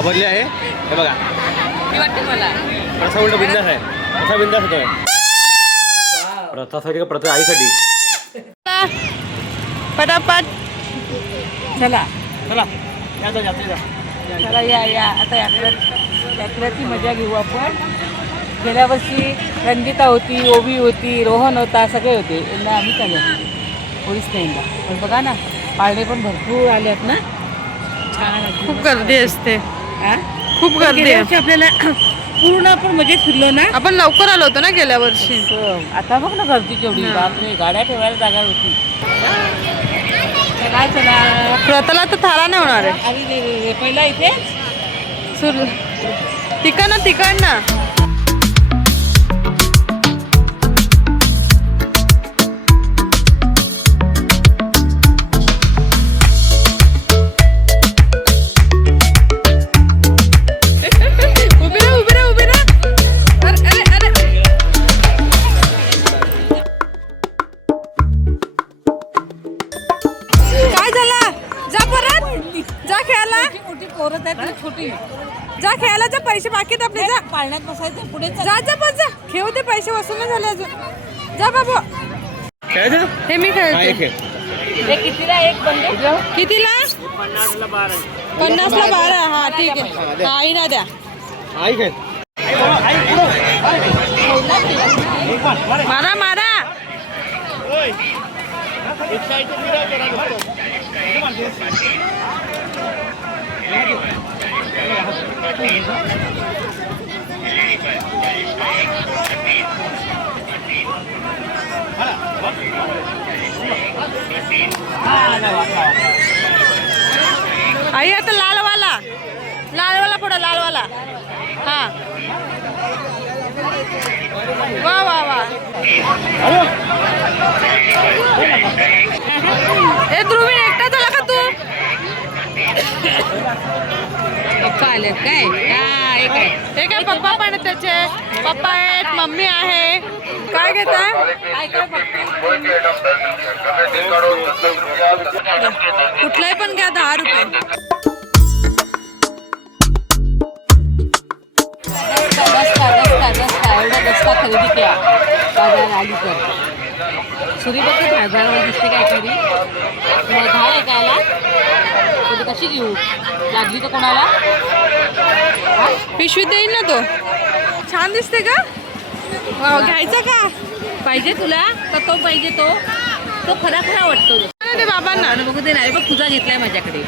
घाबरली आहे. हे बघा वाटते मला प्रथा उलट बिंदास आहे. प्रथा बिंदास होतोय. प्रथासाठी का प्रथा आईसाठी. पटापट चला चला या जा जाते जा. चला या आता यात्रेची मजा घेऊ आपण. गेल्या वर्षी रंजिता होती, ओवी होती, रोहन होता, सगळे होते. यंदा आम्ही चालू कोणीच नाही यंदा. पण बघा ना पाळणे पण भरपूर आलेत ना. छान खूप गर्दी असते. खूप गर्दी गेल्या आहे. वर्षी आपल्याला पूर्ण आपण मजेत फिरलो ना. आपण लवकर आलो होतो ना गेल्या वर्षी. आता बघ ना गर्दी केवढी. बापरे गाड्या ठेवायला जागा होती. चला चला प्रथाला तर थारा नाही होणार आहे. अरे पहिला इथे सुरू तिकडनं छोटी जा खेळायला जा. पैसे बाकी आहेत आपले. जा पाळण्यात बसायचं पुढे जा जा बस जा. खेळू दे. पैसे वसूल नाही झाले अजून. जा बाबू. खेळायचं हे मी खेळते. खेळ कितीला एक बंद कितीला? 50ला 12. हा ठीक आहे. आईला द्या. आई खेळ. मारा मारा. आई आता लालवाला पुढं लालवाला. हा वा वा वा. ए ध्रुवी एकटा झाला का तू? पप्पा आलेत काय? हे काय पप्पा पण आहेत त्याचे. पप्पा आहेत, मम्मी आहे. काय घेताय? कुठलाही पण घ्या 10 रुपये. दस्ता खरेदी केला बाजार आली तर. सुरी बघ बाजारावर दिसते काय खरी. दहा आहे कायला. कधी कशी घेऊ? लागली तर कोणाला पिशवीत देईन ना तो. छान दिसते का? घ्यायचा का? पाहिजे तुला तर तो पाहिजे. तो खरा वाटतो. ते बाबांना बघू दे नाही बघ तुझा घेतलाय माझ्याकडे.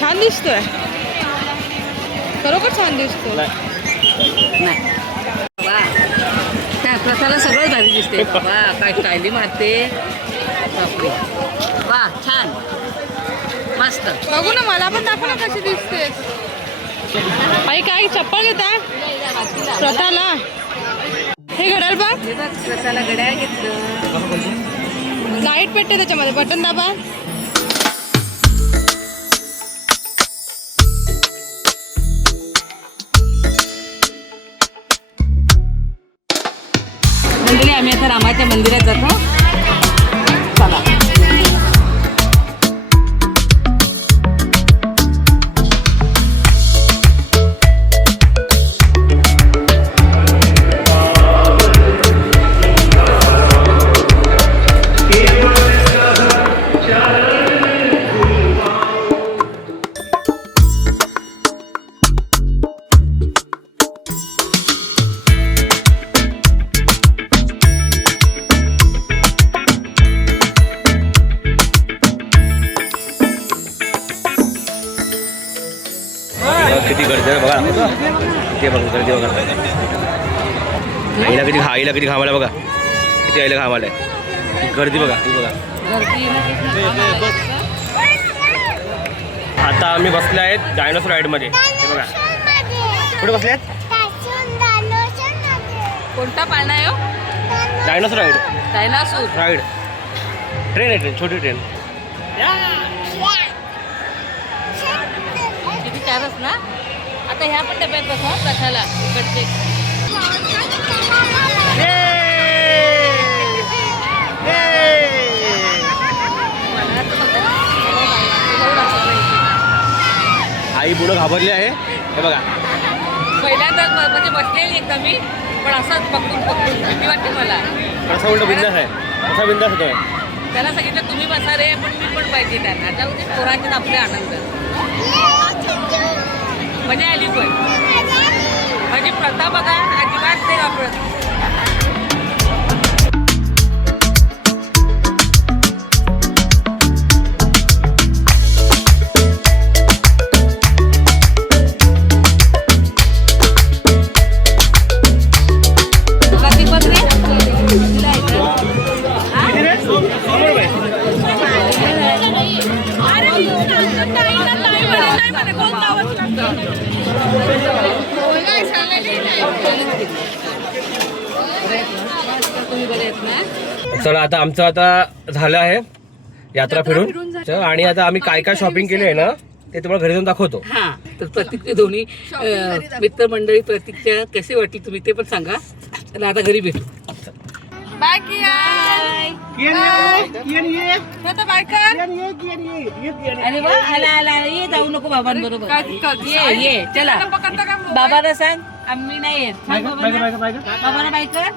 छान दिसतोय. खरोखर छान दिसतो. नाही वा काय प्रथाला सगळं भारी दिसते. वा काय स्टायली मारते. बापरे वा छान मस्त. बघू ना मला पण दाखव ना कशी दिसते. आई काय चप्पल घेताय प्रथाला? हे घड्याळ बघ. प्रथाला घड्याळ घेतलं. लाईट पेटते त्याच्यामध्ये. बटन दाबा. मंडळी आम्ही आता रामाच्या मंदिरात जातो. चला किती गर्दी आहे बघा. ते बघा गर्दी बघा. आईला किती घामाला बघा. किती आईला घामाला आहे. गर्दी बघा. ती बघा. आता आम्ही बसले आहेत डायनोसॉर राईडमध्ये. हे बघा कुठे बसले आहेत? कोणता पाळणा आहे हो? Dinosaur ride. Dinosaur ride. Train आहे. छोटी ट्रेन. किती चारच ना. आता ह्या पण डब्यात बसा प्रथाला इकडचे. आई पूर्ण घाबरली आहे. हे बघा पहिल्यांदा म्हणजे बसलेली एकदा मी, पण असंच पकडून भीती वाटते मला. असा उलट बिंदास आहे, असा बिंदास होतोय. त्याला सांगितलं तुम्ही बसा रे, पण मी पण पाहिजे त्यांना. आता म्हणजे पोरांचे आपले आनंद मजा आली. पण म्हणजे प्रथा बघा अजिबात नाही वापरत. चला आता आमचं आता झालं आहे यात्रा फिरून. आणि आता आम्ही काय काय शॉपिंग केली आहे ना ते तुम्हाला घरी जाऊन दाखवतो. हा, तर प्रतीकचे दोन्ही मित्रमंडळी प्रतीकच्या कसे वाटली तुम्ही ते पण सांगा. चला आता घरी भेटू. बाय कियान. बाय कर. अरे वा, आला आला, ये जाऊ नको बाबांबरोबर. ये चला. बाबाला सांग आम्ही नाही येत. बाबाला बाय कर.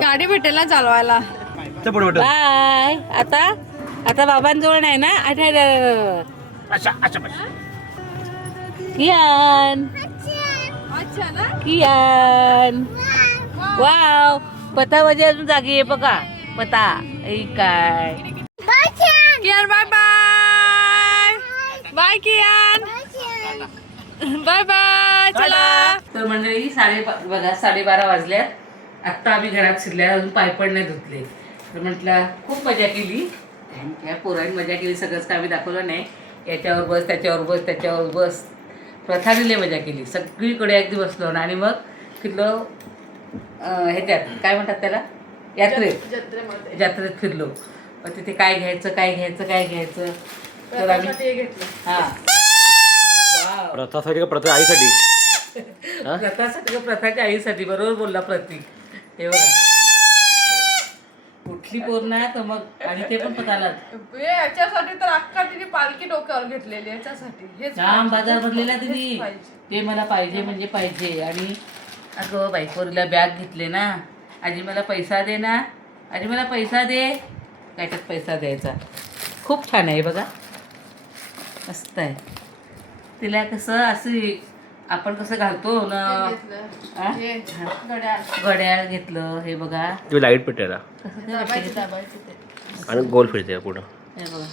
गाडी भेटेल ना चालवायला. बाय. आता बाबांजवळ नाही ना. कियान अच्छा ना. कियान वाव, पता म्हणजे अजून जागी आहे बघा. पता काय Kiaan bye bye. Bye Kiaan. Bye bye. चला. तर मंडळी बघा 12:30 वाजल्यात. आत्ता आम्ही घरात शिरल्या, अजून पाय पण नाही धुतले. तर म्हटलं खूप मजा केली. त्या पोरांनी मजा केली, सगळंच काय आम्ही दाखवलं नाही. याच्यावर बस, त्याच्यावर बस, त्याच्यावर बस. प्रथाने लय मजा केली. सगळीकडे अगदी बसलो ना. आणि मग फिरलो ह्याच्यात काय म्हणतात त्याला, जत्रेत फिरलो. मग तिथे काय घ्यायचं तर आम्ही हा प्रथासाठी का प्रथा आईसाठी? प्रथासाठी, प्रथाच्या आईसाठी. बरोबर बोलला प्रतीक. हे बघा कुठली पोर ना, तर मग आणि ते पण पताला याच्यासाठी तर अख्खा तिने पालखी डोक्यावर घेतलेली. याच्यासाठी हेच जाम बाजार भरलेला तिने. ते मला पाहिजे म्हणजे पाहिजे. आणि अगं बाईपोरीला बॅग घेतले ना. आजी मला पैसा दे ना, आजी मला पैसा दे. त्याच्यात पैसा द्यायचा. खूप छान आहे बघा, मस्त आहे. तिला कसं असं आपण कसं घालतो ना, घड्याळ घेतलं. हे बघा तुम्ही लाईट पेटायला आणि गोल फिरते पुढं. हे बघा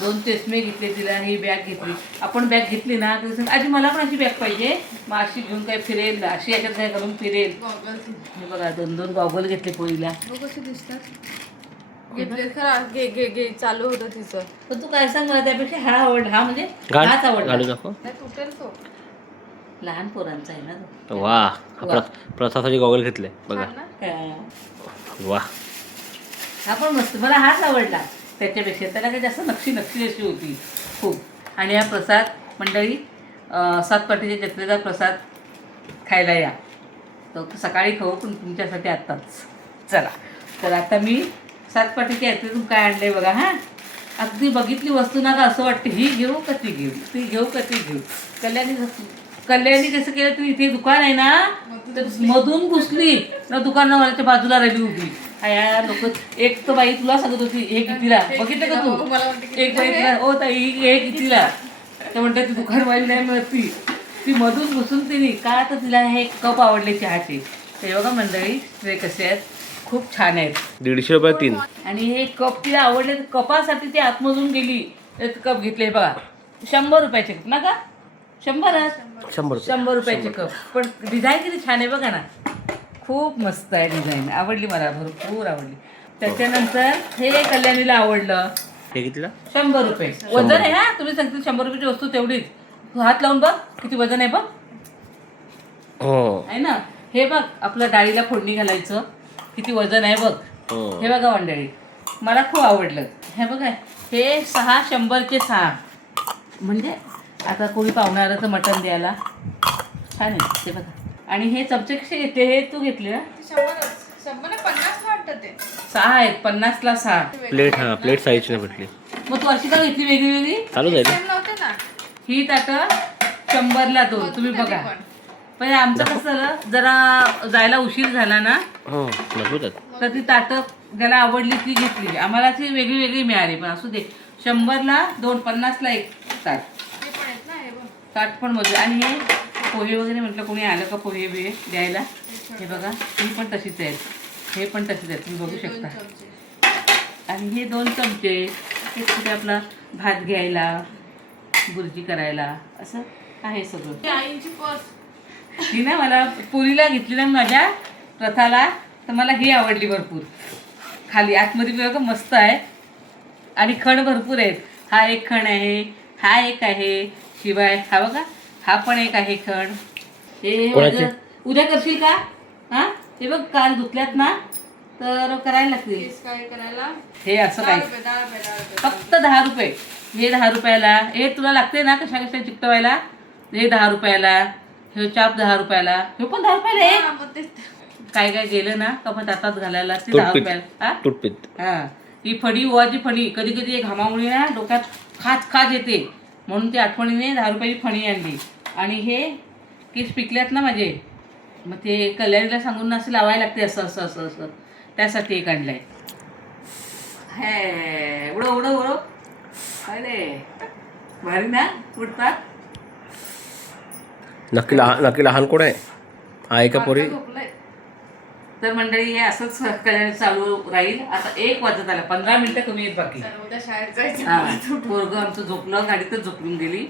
2 चष्मे घेतले तिला. ही बॅग घेतली. आपण बॅग घेतली ना तर आजी मला पण अशी बॅग पाहिजे. मग अशी घेऊन काय फिरेल, अशी याच्यात काय करून फिरेल. हे बघा 2 गॉगल घेतले पोळीला. कसे दिसतात. घेतले खरं चालू होतं तिचं. पण तू काय सांग मला, त्यापेक्षा हा आवडला. हा म्हणजे हाच आवडला. नाही तुटेल तो. लहान पोरांचा आहे ना तो. वा, प्रथासाठी गॉगल घेतले बघा. वा, हा पण मस्त. मला हाच आवडला त्याच्यापेक्षा. त्याला काही जास्त नक्षी अशी होती खूप. आणि हा प्रसाद मंडळी 7 पाटीच्या जत्रेचा प्रसाद खायला या. तो सकाळी खाऊ, पण तुमच्यासाठी आत्ताच. चला, तर आता मी 7 पाटीच्या यात्रेतून काय आणलंय बघा. हा, अगदी बघितली वस्तू ना का असं वाटतं ही घेऊ का ती घेऊ, ती घेऊ का ती घेऊ. कल्याणी कसं केलं, तू इथे दुकान आहे ना, तर मधून घुसली ना दुकानाच्या बाजूला राहिली उभी. या लोक. एक तर बाई तुला सांगत होती हे कितीला, बघितलं का तू. एक बाई तुला, ओ ताई हे कितीला, तर म्हणतात ती दुकानवाली नाही मिळत. ती मधून घुसून तिने का, तर तिला हे कप आवडले चहाचे. ते बघा मंडळी ते कसे आहेत, खूप छान आहेत. 150 रुपये 3. आणि हे कप तिला आवडले, कपासाठी ती आतमधून गेली. कप घेतले बघा 100 रुपयाचे कप ना का. 100 रुपयाचे कप. पण डिझाईन किती छान आहे बघा ना. खूप मस्त आहे डिझाईन. आवडली मला, भरपूर आवडली. त्याच्यानंतर हे कल्याणीला आवडलं. हे कितीला? 100 रुपये वजन आहे. हा, तुम्ही सांगते 100 रुपयाची वस्तू तेवढीच. तू हात लावून बघ किती वजन आहे बघ. हो आहे ना. हे बघ आपलं डाळीला फोडणी घालायचं, किती वजन आहे बघ. हे बघा मंडळी, मला खूप आवडलं. हे बघा हे 6 100चे 6. म्हणजे आता कोणी पाहुणं आलं तर मटण द्यायला छान आहे ते बघा. आणि हे चमचे कसे घेतले, हे तू घेतले ना. 100 50 वाटतं. वाटत आहे. 6 आहेत, 50ला 6. प्लेट हा प्लेट साईजने भेटली. मग तू अशी का घेतली वेगळी वेगळी? चालू जाईल. सेम नव्हते ना. ही ताटं 100ला 2. तुम्ही मजबूत बघा. आहे ती पण आमचं कसं झालं, जरा जायला उशीर झाला ना, हो मजबूत आहेत. तर ती ताटं ज्याला आवडली ती घेतली. आम्हाला ती वेगळी वेगळी मिळाली. पण असू दे, 100ला 2, 50ला 1 ताट. हे पण आहेत ना, हे बघ. ताट पण मजबूत. आणि हे पोहे वगैरे म्हटलं कोणी आलं का पोहे बिहे द्यायला, हे बघा ही पण तशीच आहेत, हे पण तशीच आहेत, तुम्ही बघू दोन शकता. चमचे. आणि हे 2 चमचे, हे कुठे आपला भात घ्यायला, बुर्जी करायला, असं आहे सगळं. ही आईची पर्स. ही ना मला पुरीला घेतली ना माझ्या प्रथाला, तर मला ही आवडली भरपूर. खाली आतमध्ये बघा मस्त आहे आणि खण भरपूर आहेत. हा एक खण आहे, हा एक आहे, शिवाय हा बघा हा पण एक आहे खण. हे कोणाचे? माझं उद्या करशील का? हा हे बघ काल धुतल्यात ना, तर करायला लागतील. केस काय करायला? हे असं काय 10 रुपये, 10 रुपये, 10 रुपये. फक्त 10 रुपये. हे 10 रुपयाला. हे तुला लागते ना कशा कशा चिकटवायला, हे 10 रुपयाला. हे चाप 10 रुपयाला. हे पण 10 रुपयाला आहे. हा, मग ते काय काय गेलं ना का पण हातात घालायला ते 10 टूथपिक रुपयाला. हा? टूथपिक. हा ही फडी ओवाची फडी कधी कधी एक घामामुळे ना डोक्यात खाज येते, म्हणून ती आठवणीने 10 रुपयाची फणी आणली. आणि हे केस पिकल्यात ना माझे, मग ते कल्याणीला सांगून ना असं लावायला लागते, असं असं असं असं, त्यासाठी एक आणलंय. हे उडो उडो उडो. अरे भारी ना उडतात. नक्की लहान कोण आहे? आहे का पोरी? आता झोपलंय. तर मंडळी हे असंच कल्याण चालू राहील. आता 1 वाजत आला, 15 मिनिटं कमी आहेत बाकी. चल, उद्या शाळेत जायचं. हा पोरगं आमचं झोपलं, गाडीतच झोपून गेली.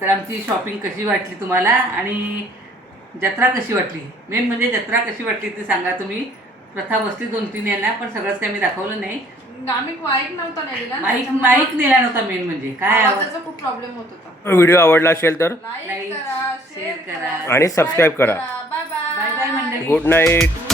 तर आमची शॉपिंग कशी वाटली तुम्हाला आणि जत्रा कशी वाटली, मेन म्हणजे जत्रा कशी वाटली ते सांगा तुम्ही. प्रथा बसली 2-3 यांना, पण सगळंच काही मी दाखवलं नाही. आम्ही माईक नव्हता नेलेला ना, माईक नेला नव्हता मेन म्हणजे. काय आवाजाचा खूप प्रॉब्लेम होत होता. व्हिडिओ आवडला असेल तर लाईक लाईक, करा, शेअर शेअर करा करा आणि सबस्क्राईब करा. Bye bye. बाय बाय मंडळी. Good night.